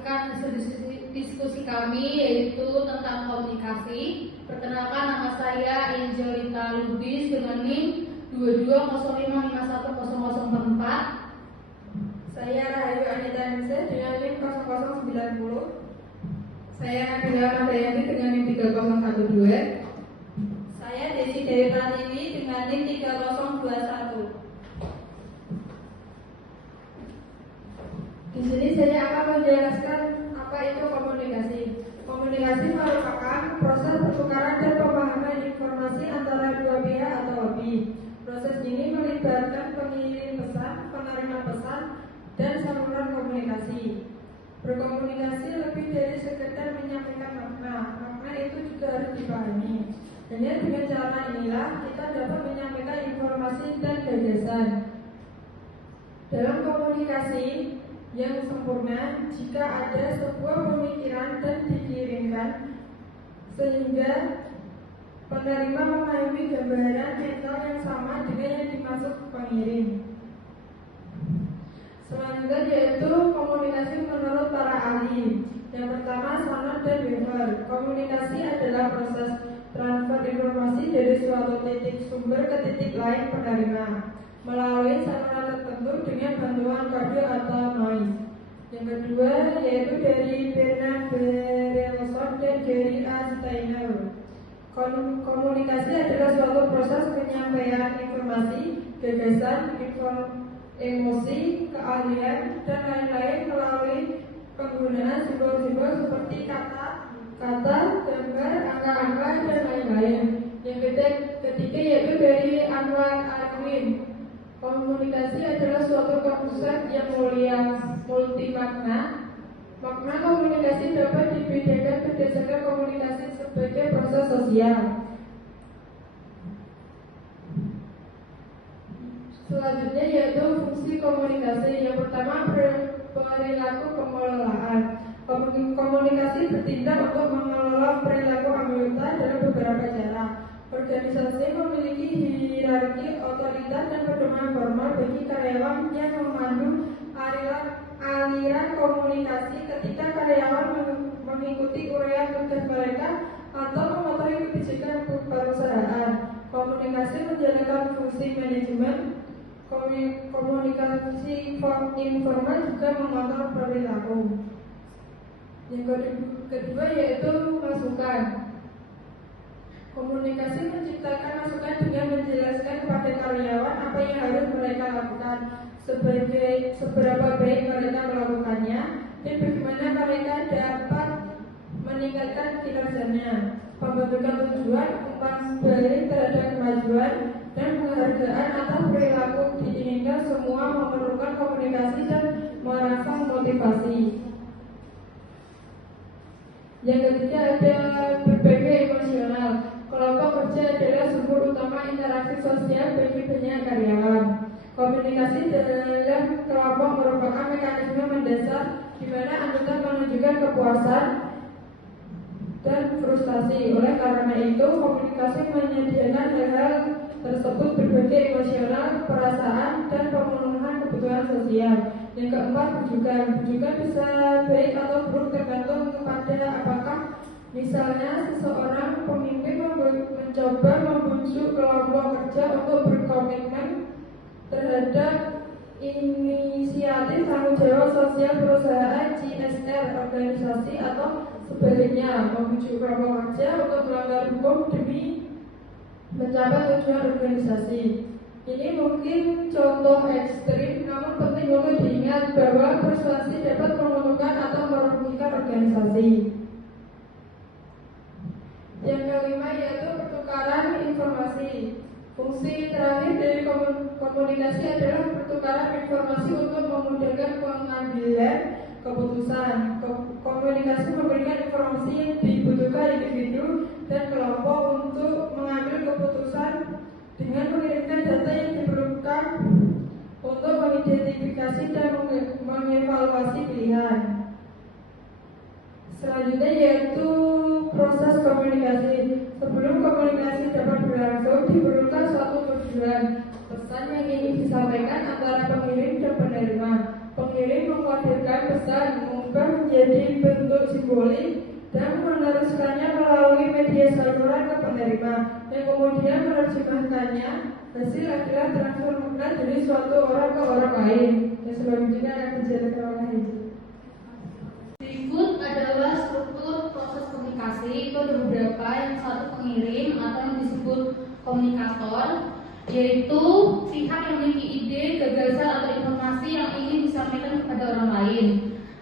melanjutkan diskusi kami yaitu tentang komunikasi. Perkenalkan, nama saya Angelita Lubis dengan NIM 2205510044. Saya Rahayu Anita Nise dengan NIM 0090. Saya Nabila Nadayanti dengan NIM 3012. Saya Desi Dewi Pratiwi dengan NIM 3021. Di sini saya akan menjelaskan apa itu komunikasi. Komunikasi merupakan proses pertukaran dan pemahaman informasi antara dua pihak atau lebih. Proses ini melibatkan pengirim pesan, penerima pesan, dan saluran komunikasi. Berkomunikasi lebih dari sekedar menyampaikan makna. Makna itu juga harus dipahami. Hanya dengan cara inilah kita dapat menyampaikan informasi dan gagasan. Dalam komunikasi yang sempurna, jika ada sebuah pemikiran dan dikirimkan sehingga penerima memahami gambaran mental yang sama dengan yang dimaksud pengirim. Selanjutnya yaitu komunikasi menurut para ahli. Yang pertama, Shannon dan Weaver. Komunikasi adalah proses transfer informasi dari suatu titik sumber ke titik lain penerima melalui saluran tertentu dengan bantuan kode atau noise. Yang kedua yaitu dari Bernard Berelson dan Gary A. Steiner. Komunikasi adalah suatu proses penyampaian informasi, gagasan, emosi, keahlian, dan lain-lain melalui penggunaan simbol-simbol seperti kata, gambar, angka-angka, dan lain-lain. Yang ketiga yaitu dari Anwar Arwin. Komunikasi adalah suatu konsep yang multi-makna. Makna komunikasi dapat dibedakan berdasarkan komunikasi sebagai proses sosial. Selanjutnya yaitu fungsi komunikasi. Yang pertama, perilaku pengelolaan. Komunikasi bertindak untuk mengelola perilaku anggota dalam beberapa cara. Organisasi memiliki hierarki, otoritas, dan pedoman formal bagi karyawan yang memandu aliran komunikasi ketika karyawan mengikuti uraian tugas mereka atau mematuhi kebijakan perusahaan. Komunikasi menjalankan fungsi manajemen. Komunikasi informal juga mengontrol perilaku. Yang kedua yaitu masukan. Komunikasi menciptakan masukan dengan menjelaskan kepada karyawan apa yang harus mereka lakukan, seberapa baik mereka melakukannya, dan bagaimana mereka dapat meningkatkan kinerjanya. Pembentukan tujuan, umpan balik terhadap kemajuan, dan penghargaan atas perilaku diinginkan semua memerlukan komunikasi dan merangsang motivasi. Yang ketiga ada berbagai emosional. Kelompok kerja adalah sumber utama interaksi sosial bagi banyak karyawan. Komunikasi dalam kelompok merupakan mekanisme mendasar di mana anggota menunjukkan kepuasan dan frustasi. Oleh karena itu, komunikasi menyediakan hal-hal tersebut berbagai emosional, perasaan, dan pemenuhan kebutuhan sosial. Yang keempat, bujukan. Bujukan bisa baik atau buruk tergantung kepada apakah misalnya seseorang pemimpin mencoba membujuk kelompok kerja untuk berkomitmen terhadap inisiatif tanggung jawab sosial perusahaan CSR organisasi atau sebaliknya membujuk kelompok kerja untuk melanggar hukum demi mencapai tujuan organisasi. Ini mungkin contoh ekstrim, namun penting untuk diingat bahwa persuasi dapat menguntungkan atau merugikan organisasi. Yang kelima yaitu pertukaran informasi. Fungsi terakhir dari komunikasi adalah pertukaran informasi untuk memudahkan pengambilan keputusan. Komunikasi memberikan informasi yang dibutuhkan individu dan kelompok untuk mengambil keputusan dengan mengirimkan data yang diperlukan untuk mengidentifikasi dan mengevaluasi pilihan. Selanjutnya yaitu proses komunikasi. Sebelum komunikasi dapat berlangsung, diperlukan suatu tujuan, pesan yang ingin disampaikan antara pengirim dan penerima. Pengirim mengkodekan pesan, mengubah menjadi menjadi bentuk simbolik dan meneruskannya melalui media saluran ke penerima, yang kemudian menerjemahkannya. Hasil adalah transfer makna dari suatu orang ke orang lain. Dan selanjutnya akan dijelaskan oleh Haji. Berikut adalah struktur proses komunikasi. Itu ada beberapa, yang satu pengirim atau yang disebut komunikator, yaitu pihak yang memiliki ide, gagasan atau informasi yang ingin disampaikan kepada orang lain.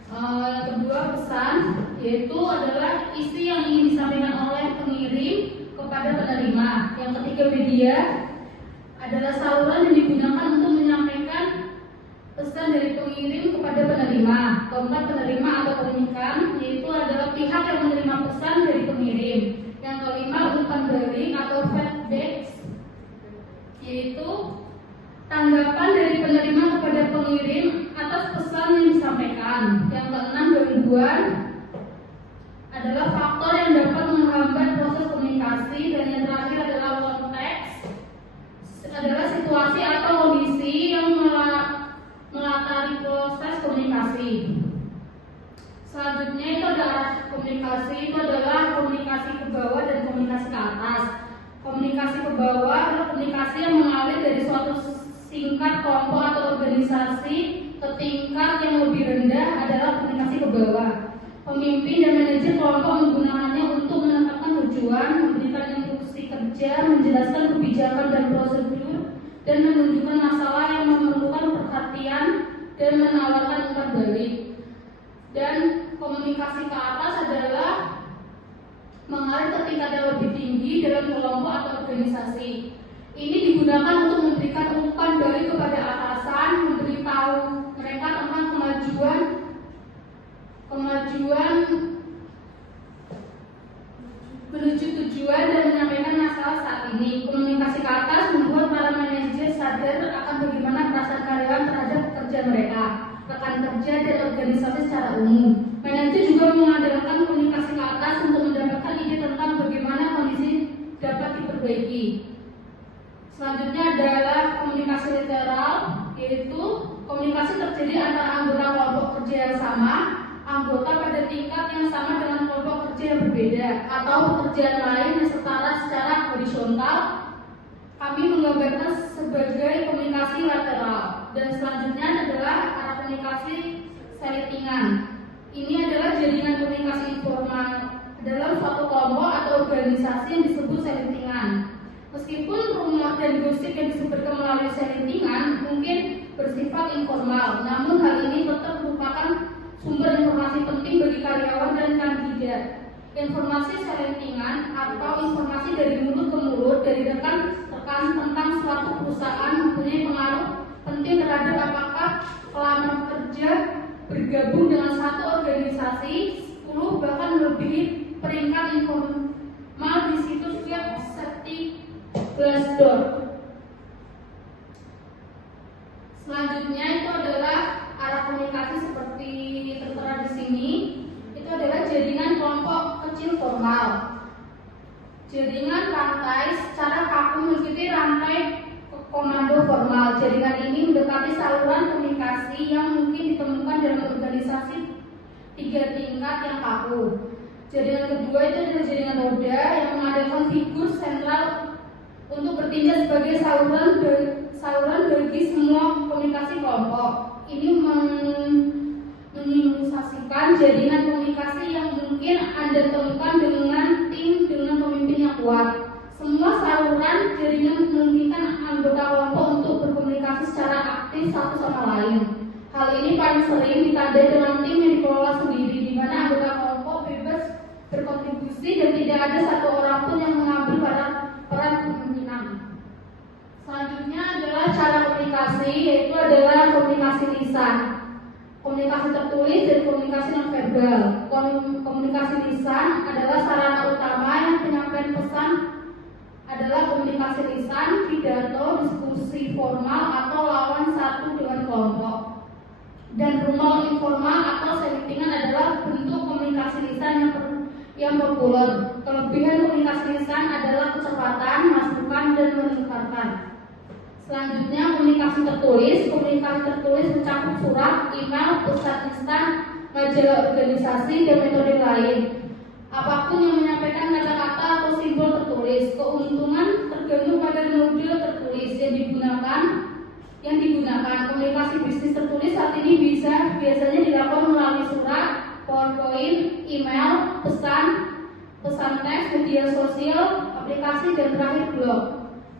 Yang kedua pesan, yaitu adalah isi yang ingin disampaikan oleh pengirim kepada penerima. Yang ketiga media adalah saluran yang digunakan untuk menyampaikan pesan dari pengirim kepada penerima. Keempat penerima atau komunikan, yaitu adalah pihak yang menerima pesan dari pengirim. Yang kelima umpan balik atau feedback, yaitu tanggapan dari penerima kepada pengirim atas pesan yang disampaikan. Yang keenam gangguan adalah faktor yang dapat menghambat proses komunikasi. Dan yang terakhir adalah konteks, adalah situasi atau kondisi yang melatari proses komunikasi. Selanjutnya itu ada arah komunikasi, itu adalah komunikasi ke bawah dan komunikasi ke atas. Komunikasi ke bawah adalah komunikasi yang mengalir dari suatu singkat kelompok atau organisasi ke tingkat yang lebih rendah adalah komunikasi ke bawah. Pemimpin dan manajer kelompok menggunakannya untuk menetapkan tujuan, memberikan instruksi kerja, menjelaskan kebijakan dan prosedur, dan menunjukkan masalah yang memerlukan perhatian dan menawarkan umpan balik. Dan komunikasi ke atas adalah mengalir ke tingkat yang lebih tinggi dalam kelompok atau organisasi. Ini digunakan untuk memberikan umpan balik kepada atasan, memberitahu mereka tentang kemajuan menuju tujuan dan menyampaikan masalah saat ini. Komunikasi ke atas membuat para manajer sadar akan bagaimana perasaan karyawan terhadap pekerja mereka, rekan kerja dan organisasi secara umum. Manajer juga mengandalkan komunikasi ke atas untuk mendapatkan ide tentang bagaimana kondisi dapat diperbaiki. Selanjutnya adalah komunikasi literal, yaitu komunikasi terjadi antara anggota kelompok kerja yang sama, anggota pada tingkat yang sama dengan kelompok kerja yang berbeda, atau pekerjaan lain yang setara secara horizontal. Kami menggambarkan sebagai komunikasi lateral. Dan selanjutnya adalah arah komunikasi settingan. Ini adalah jaringan komunikasi informal dalam suatu kelompok atau organisasi yang disebut settingan. Meskipun rumor dan gosip yang disebutkan melalui settingan mungkin bersifat informal, namun hal ini tetap merupakan sumber informasi penting bagi karyawan dan kandidat. Informasi settingan atau informasi dari mulut ke mulut dari rekan-rekan tentang suatu perusahaan mempunyai pengaruh penting terhadap apakah pelamar kerja bergabung dengan satu organisasi. 10 bahkan lebih peringkat informal di situs web seperti Glassdoor. Selanjutnya itu adalah arah komunikasi seperti tertera di sini. Itu adalah jaringan kelompok kecil formal. Jaringan rantai secara kaku mengikuti rantai komando formal. Jaringan ini mendekati saluran komunikasi yang mungkin ditemukan dalam organisasi 3 tingkat yang kaku. Jaringan kedua itu adalah jaringan roda yang mengadakan figur sentral untuk bertindak sebagai saluran bagi semua komunikasi kelompok. Ini menyimulasasikan jaringan komunikasi yang mungkin Anda temukan dengan tim dengan pemimpin yang kuat. Semua saluran jaringan memungkinkan anggota kelompok untuk berkomunikasi secara aktif satu sama lain. Hal ini paling sering ditandai dengan tim yang dikelola sendiri, di mana anggota kelompok bebas berkontribusi dan tidak ada satu orang pun yang mengambil peran kepemimpinan. Selanjutnya adalah cara komunikasi, yaitu adalah komunikasi lisan, komunikasi tertulis, dan komunikasi nonverbal. Komunikasi lisan adalah sarana utama yang penyampaian pesan adalah komunikasi lisan, pidato, diskusi formal atau lawan satu dengan kelompok. Dan rumal informal atau settingan adalah bentuk komunikasi lisan yang populer. Kelebihan komunikasi lisan adalah kecepatan, masukan, dan mendengarkan. Selanjutnya komunikasi tertulis. Komunikasi tertulis mencakup surat, email, pesan instan, majalah organisasi, dan metode lain. Apapun yang menyampaikan kata-kata atau simbol tertulis, keuntungan tergantung pada model tertulis yang digunakan. Komunikasi bisnis tertulis saat ini biasanya dilakukan melalui surat, PowerPoint, email, pesan teks, media sosial, aplikasi, dan terakhir blog.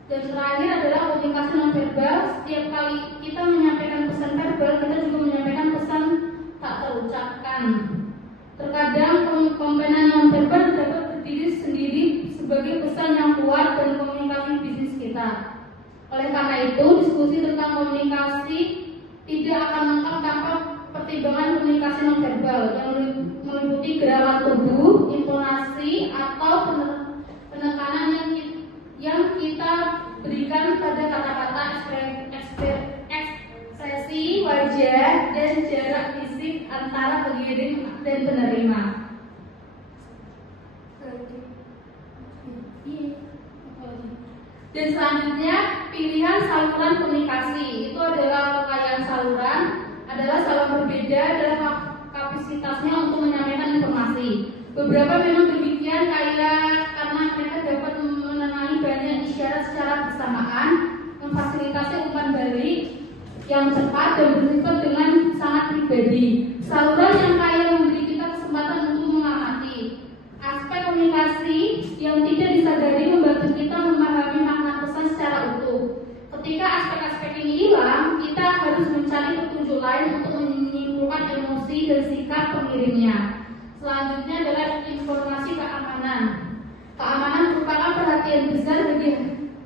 Dan terakhir adalah komunikasi nonverbal. Setiap kali kita menyampaikan pesan verbal, kita juga menyampaikan pesan tak terucapkan. Terkadang komponen nonverbal dapat berdiri sendiri sebagai pesan yang kuat dan komunikasi bisnis kita. Oleh karena itu, diskusi tentang komunikasi tidak akan lengkap tanpa pertimbangan komunikasi nonverbal yang meliputi gerakan tubuh, intonasi, atau penekanan yang kita berikan pada kata-kata, ekspresi wajah, dan jarak fisik antara pengirim dan penerima. Dan selanjutnya, pilihan saluran komunikasi. Itu adalah kekayaan saluran, adalah saluran berbeda dalam kapasitasnya untuk menyampaikan informasi. Beberapa memang demikian karena mereka dapat menenangi banyak isyarat secara bersamaan, memfasilitasi umpan balik yang cepat dan bersifat dengan sangat pribadi. Saluran yang kaya memberi kita kesempatan untuk mengamati aspek komunikasi yang tidak disadari, membantu kita memahami makna pesan secara utuh. Ketika aspek-aspek ini hilang, kita harus mencari petunjuk lain untuk menyimpulkan emosi dan sikap pengirimnya. Selanjutnya adalah informasi keamanan. Keamanan merupakan perhatian besar bagi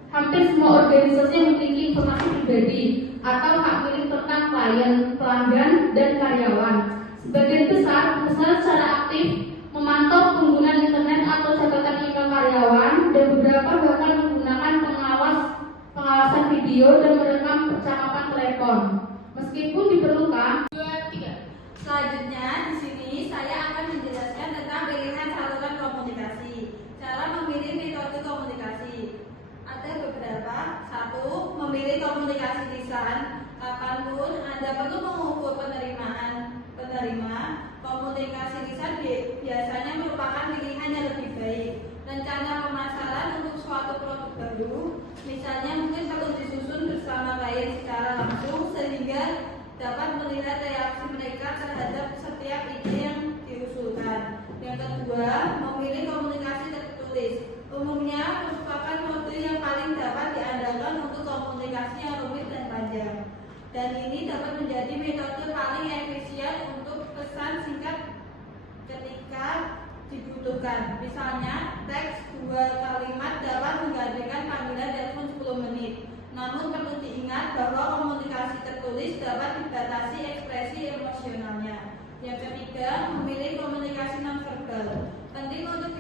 hampir semua organisasi yang memiliki informasi pribadi atau hak milik tentang klien, pelanggan, dan karyawan. Sebagian besar perusahaan secara aktif memantau penggunaan internet atau catatan email karyawan, dan beberapa bahkan menggunakan pengawasan video dan merekam percakapan telepon. Meskipun diperlukan. Selanjutnya, di sini saya akan menjelaskan tentang pilihan saluran komunikasi. Cara memilih metode komunikasi. Ada beberapa. 1. Memilih komunikasi lisan. Kapanpun Anda perlu mengukur penerima, komunikasi lisan biasanya merupakan pilihan yang lebih baik. Rencana pemasaran untuk suatu produk baru, misalnya mungkin perlu disusun bersama klien secara langsung sehingga dapat melihat reaksi mereka terhadap setiap ide yang diusulkan. Yang kedua, memilih komunikasi tertulis. Umumnya merupakan mode yang paling dapat diandalkan untuk komunikasi yang rumit dan panjang. Dan ini dapat menjadi metode paling efisien untuk pesan singkat ketika dibutuhkan. Misalnya, teks 2 kalimat dapat menggantikan panggilan telepon 10 menit. Namun perlu diingat bahwa komunikasi tertulis dapat dibatasi ekspresi emosionalnya. Yang ketiga, memilih komunikasi nonverbal. Penting untuk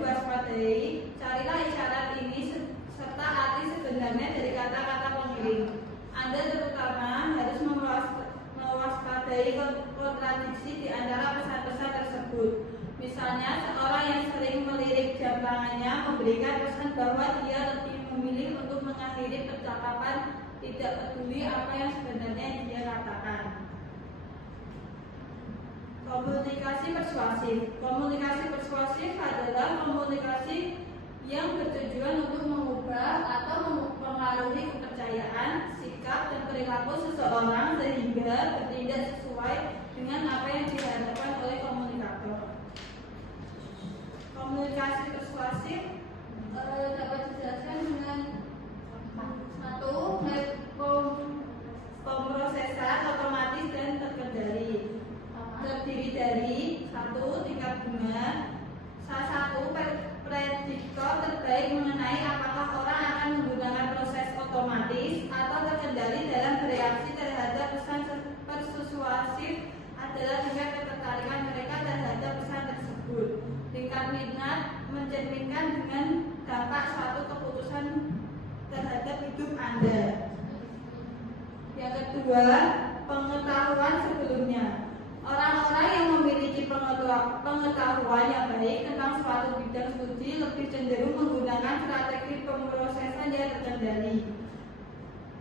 diwaspadai, carilah isyarat ini serta arti sebenarnya dari kata-kata pengirim. Anda terutama harus mewaspadai kontradiksi di antara pesan-pesan tersebut. Misalnya, seorang yang sering melirik jam tangannya memberikan pesan bahwa dia lebih memilih untuk mengakhiri percakapan, tidak peduli apa yang sebenarnya dia katakan. Komunikasi persuasif. Komunikasi persuasif adalah komunikasi yang bertujuan untuk mengubah atau mempengaruhi kepercayaan, sikap, dan perilaku seseorang sehingga bertindak sesuai dengan apa yang diharapkan oleh komunikator. Komunikasi persuasif dapat dijelaskan dengan 1. Pemrosesan otomatis dan terkendali. Terdiri dari 1. Tingkat bunga. Salah satu prediktor terbaik mengenai apakah orang akan menggunakan proses otomatis atau terkendali dalam bereaksi terhadap pesan persuasif adalah tingkat ketertarikan mereka terhadap pesan tersebut. Tingkat minat mencerminkan dengan dampak suatu keputusan terhadap hidup Anda. Yang kedua, pengetahuan sebelumnya. Orang-orang yang memiliki pengetahuan yang baik tentang suatu bidang studi lebih cenderung menggunakan strategi pemrosesan yang terkendali.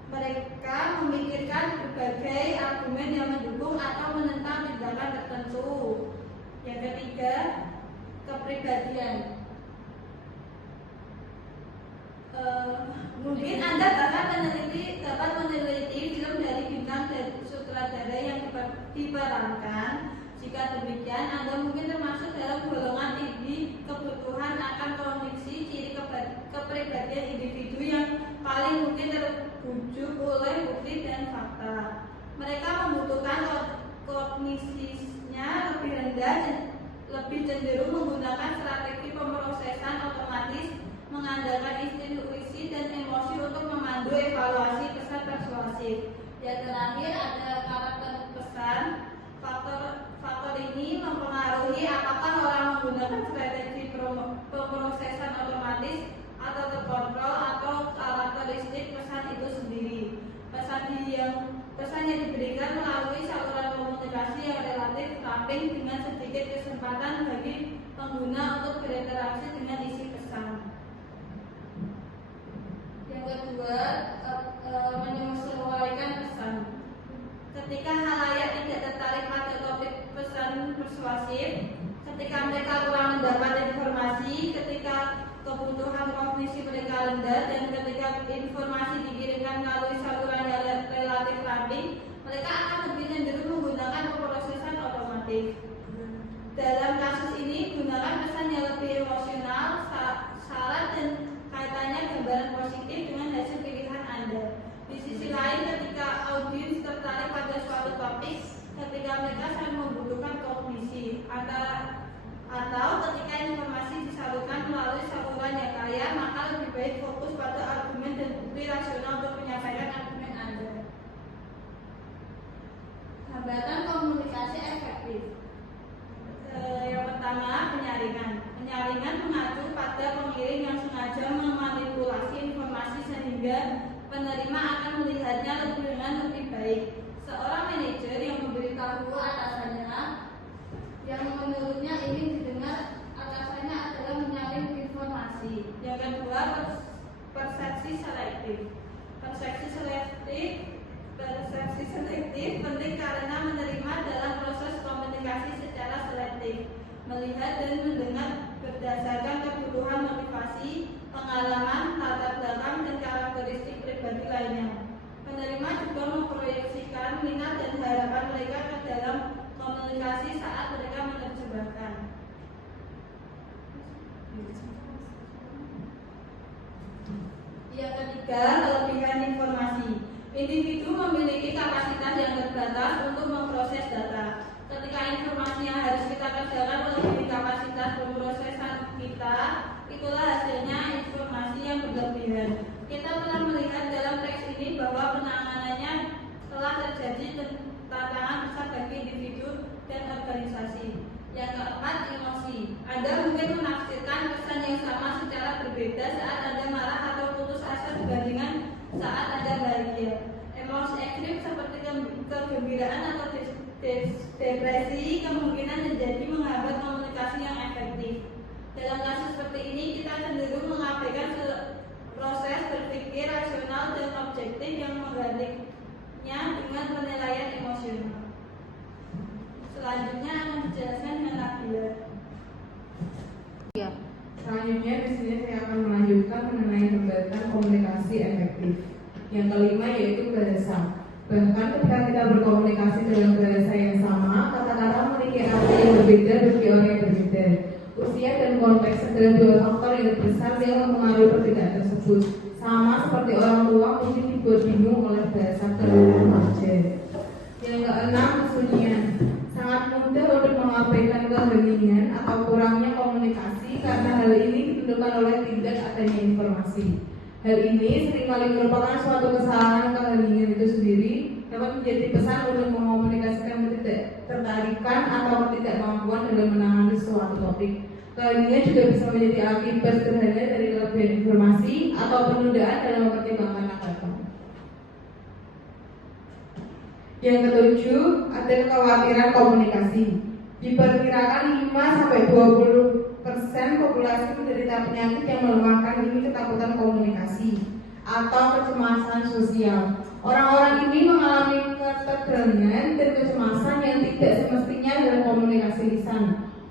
Mereka memikirkan berbagai argumen yang mendukung atau menentang tindakan tertentu. Yang ketiga, kepribadian. Mungkin Anda dapat meneliti film dari bintang dan sutradara yang diperankan. Jika demikian, Anda mungkin termasuk dalam golongan ini. Kebutuhan akan koneksi ciri kepribadian individu yang paling mungkin terbujuk oleh bukti dan fakta. Mereka membutuhkan kognisinya lebih rendah dan lebih cenderung menggunakan strategi pemrosesan otomatis, mengandalkan intuisi dan emosi untuk memandu evaluasi pesan persuasif. Yang terakhir ada karakter pesan. Faktor ini mempengaruhi apakah orang menggunakan strategi pemrosesan otomatis atau terkontrol atau karakteristik pesan itu sendiri. Pesan yang diberikan melalui saluran komunikasi yang relatif ramping dengan sedikit kesempatan bagi pengguna untuk berinteraksi dengan isi pesan. Yang kedua, menyesuaikan pesan. Ketika halayak tidak tertarik pada topik pesan persuasif, ketika mereka kurang mendapat informasi, ketika kebutuhan kognisi mereka rendah, dan ketika informasi dikirimkan melalui saluran yang relatif ramping, mereka akan lebih cenderung menggunakan pemrosesan otomatis. Dalam kasus ini, gunakan pesan yang lebih emosional, syarat dan kaitannya gambaran positif dengan hasil pilihan Anda. Di sisi lain, ketika audiens tertarik pada suatu topik, ketika mereka sangat membutuhkan kognisi, atau ketika informasi disalurkan melalui saluran yang kaya, maka lebih baik fokus pada argumen dan bukti rasional untuk menyampaikan argumen Anda. Hambatan komunikasi efektif. Yang pertama, penyaringan. Penyaringan mengacu pada pengirim yang sengaja memanipulasi informasi sehingga penerima akan melihatnya dengan lebih baik. Seorang manajer yang memberitahu atasannya yang menurutnya ingin didengar atasannya adalah menyaring informasi. Yang kedua, persepsi selektif. Persepsi selektif penting karena menerima dalam proses komunikasi secara selektif, melihat dan mendengar berdasarkan kebutuhan, motivasi, pengalaman, latar belakang, dan karakteristik pribadi lainnya. Penerima juga memproyeksikan minat dan harapan mereka ke dalam komunikasi saat mereka menerjemahkan. Yang ketiga, kelebihan informasi. Individu memiliki kapasitas yang terbatas untuk memproses data. Ketika informasi yang harus kita kerjakan melebihi kapasitas pemrosesan kita, itulah hasilnya informasi yang berlebihan. Kita telah melihat dalam teks ini bahwa penanganannya telah terjadi tantangan besar bagi individu dan organisasi. Yang keempat, emosi. Anda mungkin menafsirkan pesan yang sama secara berbeda saat Anda marah atau putus asa dibandingkan saat Anda bahagia. Emosi ekstrim seperti kegembiraan atau depresi kemungkinan menjadi menghambat komunikasi yang efektif. Dalam kasus seperti ini, kita cenderung mengabaikan proses berpikir rasional dan objektif yang menggantinya dengan penilaian emosional. Selanjutnya akan dijelaskan dengan Nabila. Selanjutnya di sini saya akan melanjutkan mengenai hambatan komunikasi efektif. Yang kelima yaitu bahasa. Bahkan ketika kita berkomunikasi dalam bahasa yang sama, kata-kata memiliki arti yang berbeda bagi orang yang berbeda. Usia dan konteks adalah dua faktor yang besar yang mempengaruhi perbedaan tersebut. Sama seperti orang tua mungkin dibuat bingung oleh bahasa keluarga remaja. Yang keenam, kesunyian. Sangat mudah untuk mengabaikan keheningan atau kurangnya komunikasi karena hal ini ditentukan oleh tidak adanya informasi. Hal ini seringkali merupakan suatu kesalahan. Keheningan itu sendiri dapat menjadi pesan untuk mengkomunikasikan ketertarikan atau ketidakmampuan dalam menangani suatu topik. Keheningan juga bisa menjadi akibat sederhana dari kelebihan informasi atau penundaan dalam mempertimbangkan anggapan. Yang ketujuh, ada kekhawatiran komunikasi. Diperkirakan 5-20% populasi menderita penyakit yang melemahkan ini ketakutan komunikasi. atau kecemasan sosial. Orang-orang ini mengalami ketegangan dan kecemasan yang tidak semestinya dalam komunikasi lisan,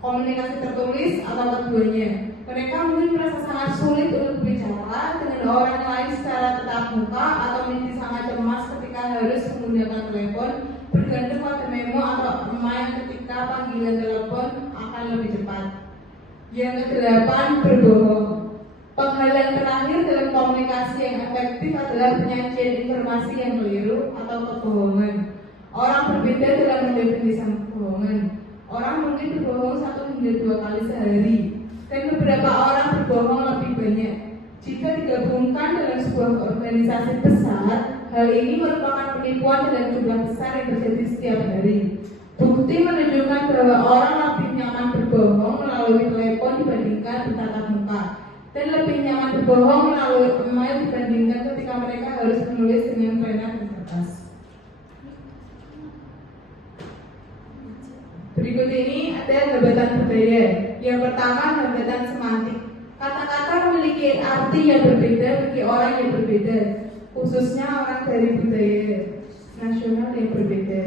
komunikasi tertulis atau keduanya. Mereka mungkin merasa sangat sulit untuk berbicara dengan orang lain secara tatap muka atau menjadi sangat cemas ketika harus menggunakan telepon bergantung pada memo atau email ketika panggilan telepon akan lebih cepat. Yang kedelapan, berbohong. Penghalang terakhir dalam komunikasi yang efektif adalah penyajian informasi yang keliru atau kebohongan. Orang berbeda dalam mendefinisikan kebohongan. Orang mungkin berbohong 1 hingga 2 kali sehari, dan beberapa orang berbohong lebih banyak. Jika digabungkan dalam sebuah organisasi besar, hal ini merupakan penipuan dalam jumlah besar yang terjadi setiap hari. Bukti menunjukkan bahwa orang lebih nyaman berbohong melalui telepon dibandingkan bertatap muka, dan lebih nyaman berbohong melalui email dibandingkan ketika mereka harus menulis dengan pena dan kertas. Berikut ini ada hambatan budaya. Yang pertama, hambatan semantik. Kata-kata memiliki arti yang berbeda bagi orang yang berbeda, khususnya orang dari budaya nasional yang berbeda.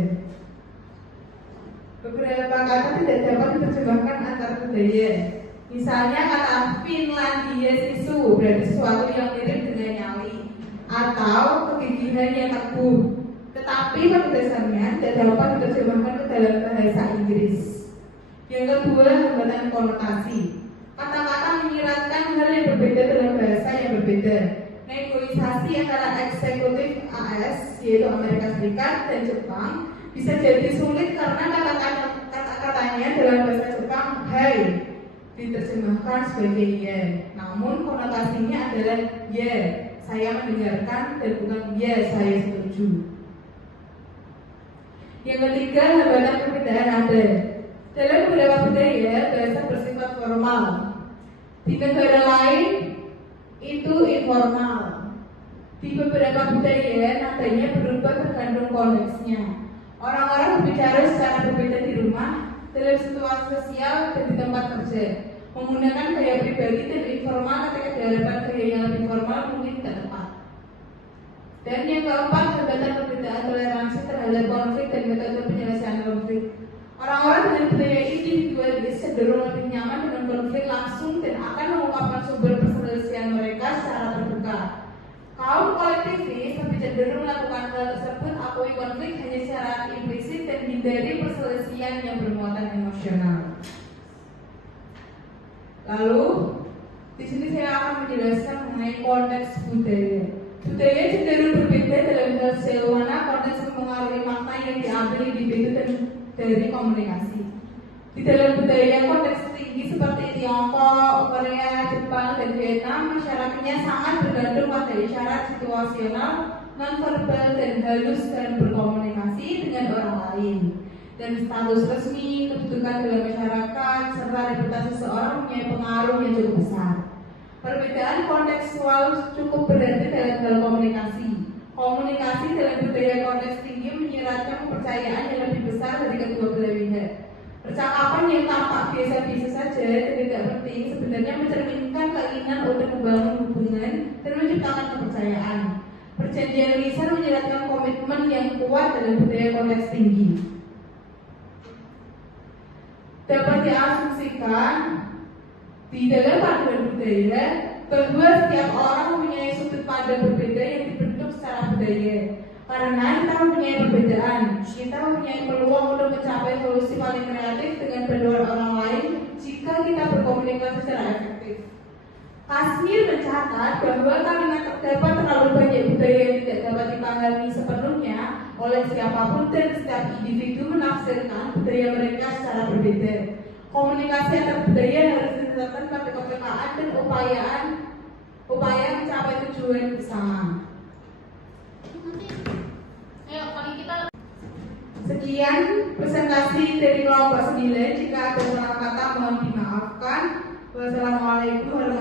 Beberapa kata tidak dapat diterjemahkan antar budaya. Misalnya kata Finlandia sisu berarti sesuatu yang mirip dengan nyali atau kegigihan yang teguh, tetapi pada dasarnya tidak dapat diterjemahkan ke dalam bahasa Inggris. Yang kedua, hambatan konotasi. Kata-kata menyiratkan hal yang berbeda dalam bahasa yang berbeda. Negosiasi antara eksekutif AS, yaitu Amerika Serikat, dan Jepang bisa jadi sulit karena kata-katanya dalam bahasa Jepang hai diterjemahkan sebagai ya, namun konotasinya adalah ya, saya mendengarkan, dan bukan ya, saya setuju. Yang ketiga, hambatan perbedaan ada. Dalam beberapa budaya, bahasa bersifat formal. Di negara lain, itu informal. Di beberapa budaya, nadanya berubah tergantung konteksnya. Orang-orang berbicara secara berbeda di rumah, dalam situasi sosial, dan di tempat kerja. Menggunakan gaya pribadi dan informal ketika di hadapan gaya yang lebih formal mungkin tidak tepat. Dan yang keempat, hambatan perbedaan toleransi terhadap konflik dan metode penyelesaian konflik. Orang-orang dengan budaya individualis cenderung lebih nyaman dengan konflik langsung dan akan mengungkapkan sumber perselisihan mereka secara terbuka. Kaum kolektivis lebih cenderung melakukan hal tersebut, akui konflik hanya secara implisit dan hindari perselisihan yang bermuatan emosional. Lalu, di sini saya akan menjelaskan mengenai konteks budaya. Budaya cenderung berbeda dalam hal sejauh mana konteks mempengaruhi makna yang diambil individu dan dari komunikasi. Di dalam budaya konteks tinggi seperti Tiongkok, Korea, Jepang, dan Vietnam, masyarakatnya sangat bergantung pada isyarat situasional, nonverbal, dan halus dalam berkomunikasi dengan orang lain. Dan status resmi, kedudukan dalam masyarakat, serta reputasi seseorang mempunyai pengaruh yang cukup besar. Perbedaan kontekstual cukup berarti dalam hal komunikasi. Komunikasi dalam budaya konteks tinggi menyiratkan kepercayaan yang lebih besar dari kedua belah pihak. Percakapan yang tampak biasa-biasa saja dan tidak penting sebenarnya mencerminkan keinginan untuk membangun hubungan dan menciptakan kepercayaan. Perjanjian lisan menyiratkan komitmen yang kuat dalam budaya konteks tinggi. Dapat diasumsikan di dalam panduan budaya bahwa setiap orang mempunyai sudut pandang berbeda yang dibentuk secara budaya. Karena kita mempunyai perbedaan, kita mempunyai peluang untuk mencapai solusi paling kreatif dengan bantuan orang lain jika kita berkomunikasi secara efektif. Kashmir mencatat bahwa karena terdapat terlalu banyak budaya yang tidak dapat dipahami sepenuhnya oleh siapapun dan setiap individu menafsirkan budaya mereka secara berbeda. Komunikasi antar budaya harus didasarkan pada kepekaan dan upaya mencapai tujuan bersama. Sekian presentasi dari kelompok 9. Jika ada salah kata mohon dimaafkan. Wassalamualaikum warahmatullahi wabarakatuh.